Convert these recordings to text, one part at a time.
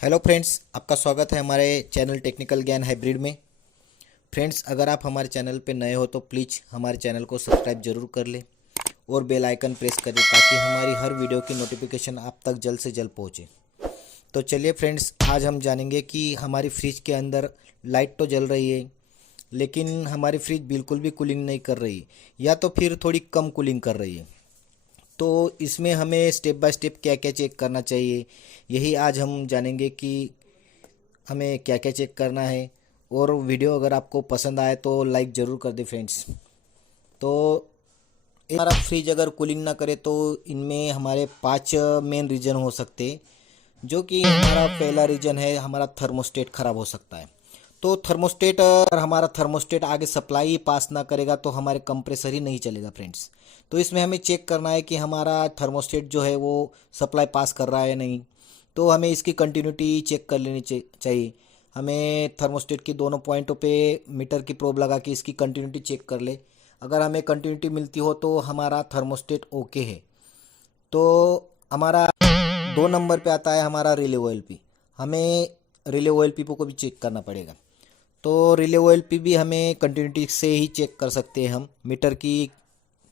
Hello friends, आपका स्वागत है हमारे चैनल टेक्निकल ज्ञान हाइब्रिड में। फ्रेंड्स, अगर आप हमारे चैनल पे नए हो तो प्लीज़ हमारे चैनल को सब्सक्राइब जरूर कर लें और बेल आइकन प्रेस कर दें ताकि हमारी हर वीडियो की नोटिफिकेशन आप तक जल्द से जल्द पहुंचे। तो चलिए फ्रेंड्स, आज हम जानेंगे कि हमारी फ्रिज के अंदर लाइट तो जल रही है लेकिन हमारी फ्रिज बिल्कुल भी कूलिंग नहीं कर रही या तो फिर थोड़ी कम कूलिंग कर रही है। तो इसमें हमें स्टेप बाय स्टेप क्या क्या चेक करना चाहिए, यही आज हम जानेंगे कि हमें क्या क्या चेक करना है। और वीडियो अगर आपको पसंद आए तो लाइक ज़रूर कर दे फ्रेंड्स। तो हमारा फ्रिज अगर कूलिंग ना करे तो इनमें हमारे 5 मेन रीज़न हो सकते हैं। जो कि हमारा पहला रीज़न है, हमारा थर्मोस्टेट ख़राब हो सकता है। तो थर्मोस्टेट, अगर हमारा थर्मोस्टेट आगे सप्लाई पास ना करेगा तो हमारे कंप्रेसर ही नहीं चलेगा फ्रेंड्स। तो इसमें हमें चेक करना है कि हमारा थर्मोस्टेट जो है वो सप्लाई पास कर रहा है या नहीं। तो हमें इसकी कंटिन्यूटी चेक कर लेनी चाहिए। हमें थर्मोस्टेट की दोनों पॉइंटों पे मीटर की प्रोब लगा के इसकी कंटिन्यूटी चेक कर ले। अगर हमें कंटिन्यूटी मिलती हो तो हमारा थर्मोस्टेट ओके है। तो हमारा 2 नंबर पे आता है हमारा रिले ओएलपी। हमें रिले ओएलपी को भी चेक करना पड़ेगा। तो रिले ओएलपी भी हमें कंटिन्यूटी से ही चेक कर सकते हैं। हम मीटर की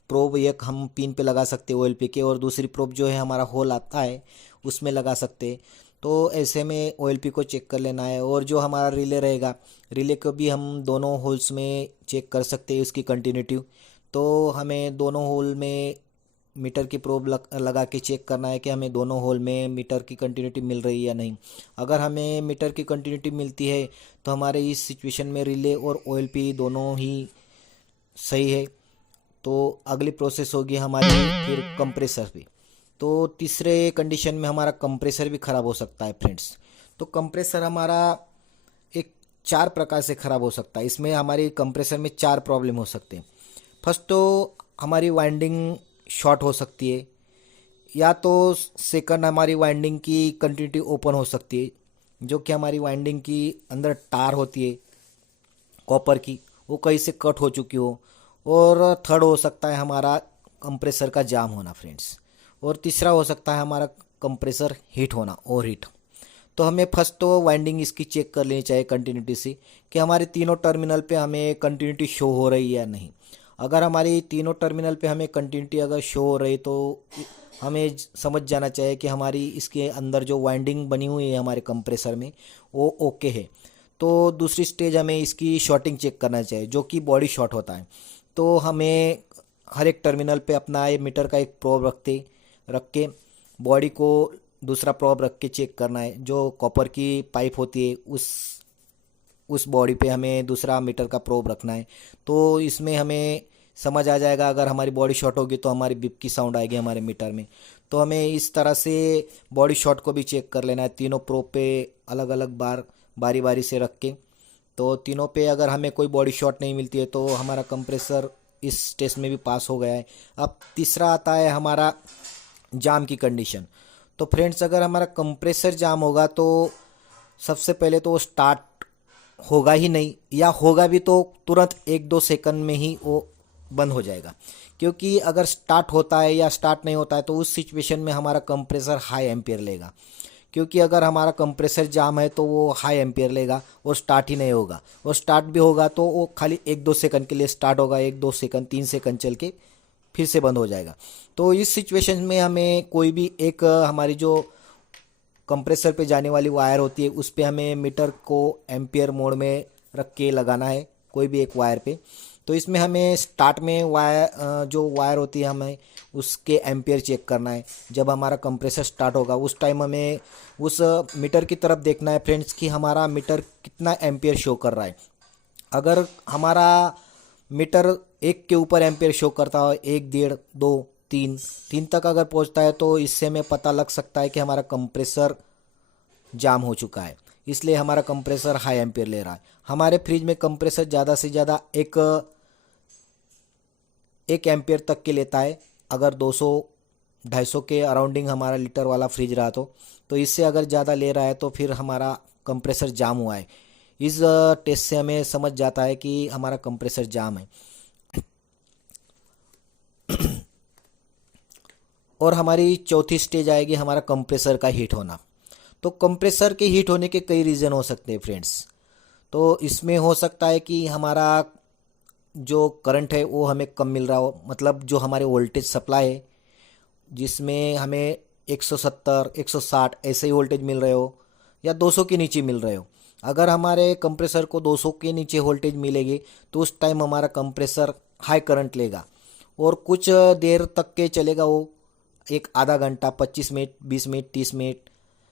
प्रोब एक हम पिन पे लगा सकते हैं ओएलपी के, और दूसरी प्रोब जो है हमारा होल आता है उसमें लगा सकते हैं। तो ऐसे में ओएलपी को चेक कर लेना है। और जो हमारा रिले रहेगा, रिले को भी हम दोनों होल्स में चेक कर सकते हैं उसकी कंटिन्यूटी। तो हमें दोनों होल में मीटर की प्रोब लगा के चेक करना है कि हमें दोनों होल में मीटर की कंटिन्यूटी मिल रही है या नहीं। अगर हमें मीटर की कंटिन्यूटी मिलती है तो हमारे इस सिचुएशन में रिले और ओएलपी दोनों ही सही है। तो अगली प्रोसेस होगी हमारी फिर कंप्रेसर पे। तो तीसरे कंडीशन में हमारा कंप्रेसर भी ख़राब हो सकता है फ्रेंड्स। तो कंप्रेसर हमारा एक 4 प्रकार से ख़राब हो सकता है। इसमें हमारी कंप्रेसर में 4 प्रॉब्लम हो सकते हैं। फर्स्ट तो हमारी वाइंडिंग शॉर्ट हो सकती है, या तो सेकंड हमारी वाइंडिंग की कंटिन्यूटी ओपन हो सकती है, जो कि हमारी वाइंडिंग की अंदर तार होती है कॉपर की, वो कहीं से कट हो चुकी हो। और थर्ड हो सकता है हमारा कंप्रेसर का जाम होना फ्रेंड्स। और तीसरा हो सकता है हमारा कंप्रेसर हीट होना, ओवर हीट। तो हमें फर्स्ट तो वाइंडिंग इसकी चेक कर लेनी चाहिए कंटिन्यूटी से कि हमारे तीनों टर्मिनल पे हमें कंटिन्यूटी शो हो रही है या नहीं। अगर हमारी तीनों टर्मिनल पे हमें कंटिन्यूटी अगर शो हो रही तो हमें समझ जाना चाहिए कि हमारी इसके अंदर जो वाइंडिंग बनी हुई है हमारे कंप्रेसर में वो ओके है। तो दूसरी स्टेज हमें इसकी शॉर्टिंग चेक करना चाहिए, जो कि बॉडी शॉर्ट होता है। तो हमें हर एक टर्मिनल पे अपना ये मीटर का एक प्रोब रख के बॉडी को दूसरा प्रोब रख के चेक करना है। जो कॉपर की पाइप होती है उस बॉडी पे हमें दूसरा मीटर का प्रोब रखना है। तो इसमें हमें समझ आ जाएगा, अगर हमारी बॉडी शॉर्ट होगी तो हमारी बिप की साउंड आएगी हमारे मीटर में। तो हमें इस तरह से बॉडी शॉर्ट को भी चेक कर लेना है तीनों प्रोब पे अलग अलग बारी बारी से रख के। तो तीनों पे अगर हमें कोई बॉडी शॉर्ट नहीं मिलती है तो हमारा कंप्रेसर इस टेस्ट में भी पास हो गया है। अब तीसरा आता है हमारा जाम की कंडीशन। तो फ्रेंड्स, अगर हमारा कंप्रेसर जाम होगा तो सबसे पहले तो वो स्टार्ट होगा ही नहीं, या होगा भी तो तुरंत 1-2 सेकंड में ही वो बंद हो जाएगा। क्योंकि अगर स्टार्ट होता है या स्टार्ट नहीं होता है तो उस सिचुएशन में हमारा कंप्रेसर हाई एम्पियर लेगा। क्योंकि अगर हमारा कंप्रेसर जाम है तो वो हाई एम्पियर लेगा और स्टार्ट ही नहीं होगा। और स्टार्ट भी होगा तो वो खाली 1-2 सेकंड के लिए स्टार्ट होगा, 1-2 सेकंड 3 सेकंड चल के फिर से बंद हो जाएगा। तो इस सिचुएशन में हमें कोई भी एक हमारी जो कंप्रेसर पे जाने वाली वायर होती है उस पे हमें मीटर को एम्पियर मोड में रख के लगाना है, कोई भी एक वायर पे। तो इसमें हमें स्टार्ट में जो वायर होती है हमें उसके एम्पियर चेक करना है। जब हमारा कंप्रेसर स्टार्ट होगा उस टाइम हमें उस मीटर की तरफ देखना है फ्रेंड्स कि हमारा मीटर कितना एम्पियर शो कर रहा है। अगर हमारा मीटर 1 के ऊपर एम्पियर शो करता हो, 1, 1.5, 2, 3 तक अगर पहुंचता है तो इससे हमें पता लग सकता है कि हमारा कंप्रेसर जाम हो चुका है। इसलिए हमारा कंप्रेसर हाई एम्पियर ले रहा है। हमारे फ्रिज में कंप्रेसर ज़्यादा से ज़्यादा एक एम्पियर तक के लेता है। अगर 200-250 के अराउंडिंग हमारा लीटर वाला फ्रिज रहा तो इससे अगर ज़्यादा ले रहा है तो फिर हमारा कंप्रेसर जाम हुआ है। इस टेस्ट से हमें समझ जाता है कि हमारा कंप्रेसर जाम है। और हमारी चौथी स्टेज आएगी हमारा कंप्रेसर का हीट होना। तो कंप्रेसर के हीट होने के कई रीज़न हो सकते हैं फ्रेंड्स। तो इसमें हो सकता है कि हमारा जो करंट है वो हमें कम मिल रहा हो, मतलब जो हमारे वोल्टेज सप्लाई है जिसमें हमें 170 160 ऐसे ही वोल्टेज मिल रहे हो या 200 के नीचे मिल रहे हो। अगर हमारे कंप्रेसर को 200 के नीचे वोल्टेज मिलेगी तो उस टाइम हमारा कंप्रेसर हाई करंट लेगा और कुछ देर तक के चलेगा वो, एक आधा घंटा 25 मिनट 20 मिनट 30 मिनट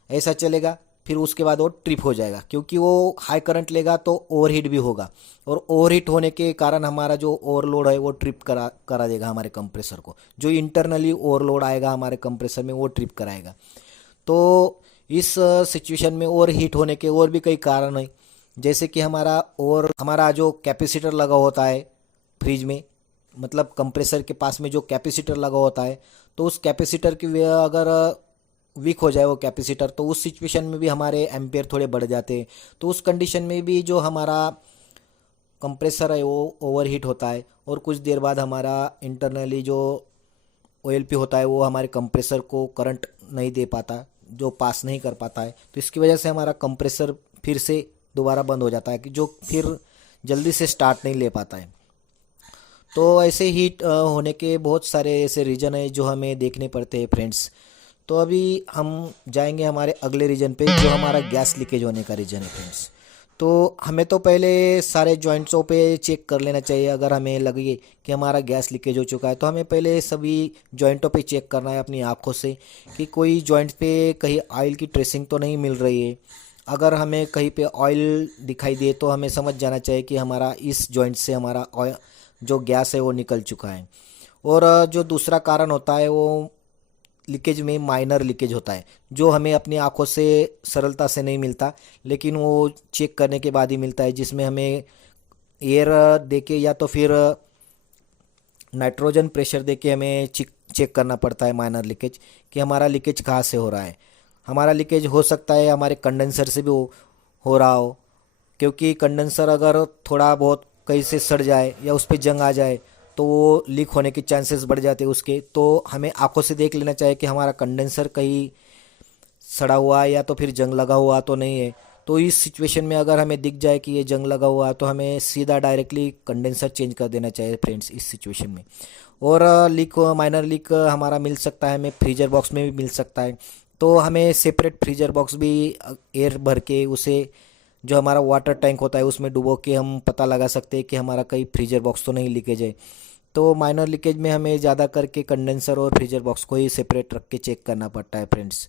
ऐसा चलेगा। फिर उसके बाद वो ट्रिप हो जाएगा, क्योंकि वो हाई करंट लेगा तो ओवरहीट भी होगा और ओवरहीट होने के कारण हमारा जो ओवरलोड है वो ट्रिप करा करा देगा हमारे कंप्रेसर को। जो इंटरनली ओवरलोड आएगा हमारे कंप्रेसर में वो ट्रिप कराएगा। तो इस सिचुएशन में ओवर हीट होने के और भी कई कारण हैं, जैसे कि हमारा जो कैपेसिटर लगा होता है फ्रिज में, मतलब कंप्रेसर के पास में जो कैपेसिटर लगा होता है, तो उस कैपेसिटर की अगर वीक हो जाए वो कैपेसिटर, तो उस सिचुएशन में भी हमारे एम्पियर थोड़े बढ़ जाते हैं। तो उस कंडीशन में भी जो हमारा कंप्रेसर है वो ओवरहीट होता है और कुछ देर बाद हमारा इंटरनली जो ओएलपी होता है वो हमारे कंप्रेसर को करंट नहीं दे पाता, जो पास नहीं कर पाता है। तो इसकी वजह से हमारा कंप्रेसर फिर से दोबारा बंद हो जाता है, कि जो फिर जल्दी से स्टार्ट नहीं ले पाता है। तो ऐसे हीट होने के बहुत सारे ऐसे रीज़न है जो हमें देखने पड़ते हैं फ्रेंड्स। तो अभी हम जाएंगे हमारे अगले रीजन पे, जो हमारा गैस लीकेज होने का रीजन है फ्रेंड्स। तो हमें तो पहले सारे जॉइंट्सों पे चेक कर लेना चाहिए। अगर हमें लगे कि हमारा गैस लीकेज हो चुका है तो हमें पहले सभी जॉइंटों पे चेक करना है अपनी आँखों से कि कोई जॉइंट पे कहीं ऑयल की ट्रेसिंग तो नहीं मिल रही है। अगर हमें कहीं पे ऑयल दिखाई दे तो हमें समझ जाना चाहिए कि हमारा इस जॉइंट से हमारा ऑयल जो गैस है वो निकल चुका है। और जो दूसरा कारण होता है वो लीकेज में माइनर लीकेज होता है, जो हमें अपनी आंखों से सरलता से नहीं मिलता, लेकिन वो चेक करने के बाद ही मिलता है, जिसमें हमें एयर देके या तो फिर नाइट्रोजन प्रेशर देके हमें चेक करना पड़ता है माइनर लीकेज, कि हमारा लीकेज कहाँ से हो रहा है। हमारा लीकेज हो सकता है हमारे कंडेंसर से भी हो रहा हो, क्योंकि कंडेंसर अगर थोड़ा बहुत कहीं से सड़ जाए या उस पर जंग आ जाए तो वो लीक होने के चांसेस बढ़ जाते हैं उसके। तो हमें आंखों से देख लेना चाहिए कि हमारा कंडेंसर कहीं सड़ा हुआ है या तो फिर जंग लगा हुआ तो नहीं है। तो इस सिचुएशन में अगर हमें दिख जाए कि ये जंग लगा हुआ है तो हमें सीधा डायरेक्टली कंडेंसर चेंज कर देना चाहिए फ्रेंड्स इस सिचुएशन में। और लीक माइनर लीक हमारा मिल सकता है हमें फ्रीजर बॉक्स में भी मिल सकता है। तो हमें सेपरेट फ्रीजर बॉक्स भी एयर भर के उसे जो हमारा वाटर टैंक होता है उसमें डुबो के हम पता लगा सकते हैं कि हमारा कहीं फ्रीजर बॉक्स तो नहीं लीकेज है। तो माइनर लीकेज में हमें ज़्यादा करके कंडेंसर और फ्रीजर बॉक्स को ही सेपरेट रख के चेक करना पड़ता है फ्रेंड्स।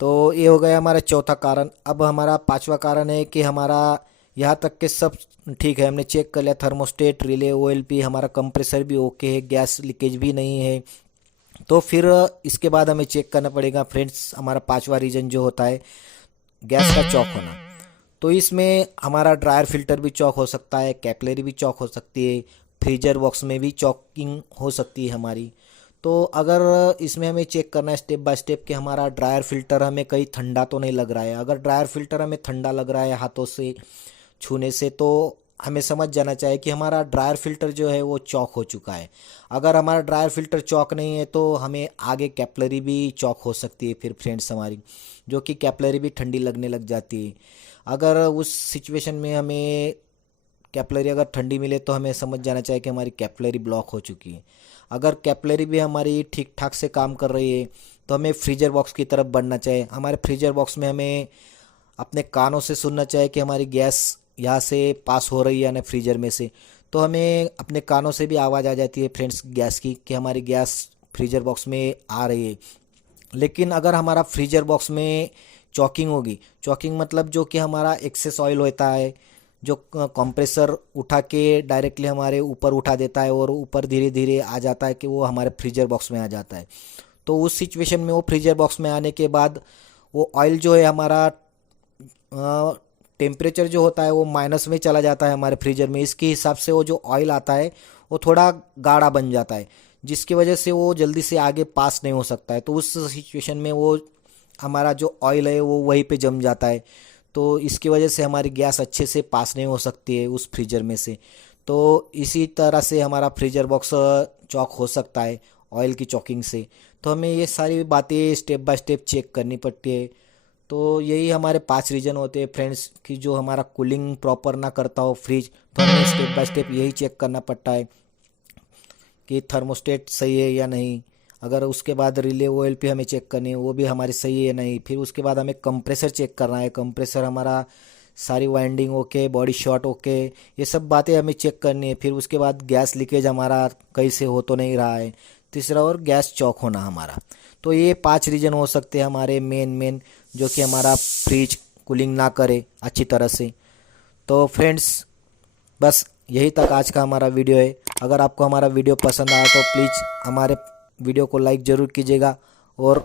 तो ये हो गया हमारा चौथा कारण। अब हमारा पांचवा कारण है कि हमारा यहाँ तक के सब ठीक है, हमने चेक कर लिया थर्मोस्टेट, रिले, ओएलपी, हमारा कंप्रेसर भी ओके है, गैस लीकेज भी नहीं है। तो फिर इसके बाद हमें चेक करना पड़ेगा फ्रेंड्स हमारा पांचवा रीजन जो होता है गैस का चॉक होना। तो इसमें हमारा ड्रायर फिल्टर भी चॉक हो सकता है, कैपिलरी भी चॉक हो सकती है, फ्रीजर बॉक्स में भी चॉकिंग हो सकती है हमारी। तो अगर इसमें हमें चेक करना है स्टेप बाय स्टेप कि हमारा ड्रायर फिल्टर हमें कहीं ठंडा तो नहीं लग रहा है। अगर ड्रायर फिल्टर हमें ठंडा लग रहा है हाथों से छूने से तो हमें समझ जाना चाहिए कि हमारा ड्रायर फिल्टर जो है वो चॉक हो चुका है। अगर हमारा ड्रायर फिल्टर चॉक नहीं है तो हमें आगे कैपिलरी भी चॉक हो सकती है फिर फ्रेंड्स हमारी, जो कि कैपिलरी भी ठंडी लगने लग जाती है। अगर उस सिचुएशन में हमें कैपिलरी अगर ठंडी मिले तो हमें समझ जाना चाहिए कि हमारी कैपिलरी ब्लॉक हो चुकी है। अगर कैपिलरी भी हमारी ठीक ठाक से काम कर रही है तो हमें फ्रीजर बॉक्स की तरफ बढ़ना चाहिए। हमारे फ्रीजर बॉक्स में हमें अपने कानों से सुनना चाहिए कि हमारी गैस यहाँ से पास हो रही है या नहीं फ्रीजर में से। तो हमें अपने कानों से भी आवाज़ आ जाती है फ्रेंड्स गैस की, कि हमारी गैस फ्रीजर बॉक्स में आ रही है। लेकिन अगर हमारा फ्रीजर बॉक्स में चॉकिंग होगी, चॉकिंग मतलब जो कि हमारा एक्सेस ऑयल होता है जो कंप्रेसर उठा के डायरेक्टली हमारे ऊपर उठा देता है और ऊपर धीरे धीरे आ जाता है कि वो हमारे फ्रीजर बॉक्स में आ जाता है। तो उस सिचुएशन में वो फ्रीजर बॉक्स में आने के बाद वो ऑयल जो है हमारा टेम्परेचर जो होता है वो माइनस में चला जाता है हमारे फ्रीजर में। इसके हिसाब से वो जो ऑयल आता है वो थोड़ा गाढ़ा बन जाता है, जिसकी वजह से वो जल्दी से आगे पास नहीं हो सकता है। तो उस सिचुएशन में वो हमारा जो ऑयल है वो वहीं पे जम जाता है। तो इसकी वजह से हमारी गैस अच्छे से पास नहीं हो सकती है उस फ्रीजर में से। तो इसी तरह से हमारा फ्रीजर बॉक्स चॉक हो सकता है ऑयल की चॉकिंग से। तो हमें ये सारी बातें स्टेप बाय स्टेप चेक करनी पड़ती है। तो यही हमारे 5 रीज़न होते हैं फ्रेंड्स कि जो हमारा कूलिंग प्रॉपर ना करता हो फ्रिज, तो हमें स्टेप बाय स्टेप यही चेक करना पड़ता है कि थर्मोस्टेट सही है या नहीं। अगर उसके बाद रिले ऑयल भी हमें चेक करनी है, वो भी हमारी सही है या नहीं। फिर उसके बाद हमें कंप्रेसर चेक करना है, कंप्रेसर हमारा सारी winding okay, body shot okay, ये सब बातें हमें चेक करनी है। फिर उसके बाद गैस लीकेज हमारा कहीं से हो तो नहीं रहा है। तीसरा और गैस चौक होना हमारा। तो ये 5 रीज़न हो सकते हैं हमारे मेन जो कि हमारा फ्रिज कूलिंग ना करे अच्छी तरह से। तो फ्रेंड्स, बस यही तक आज का हमारा वीडियो है। अगर आपको हमारा वीडियो पसंद आया तो प्लीज़ हमारे वीडियो को लाइक ज़रूर कीजिएगा और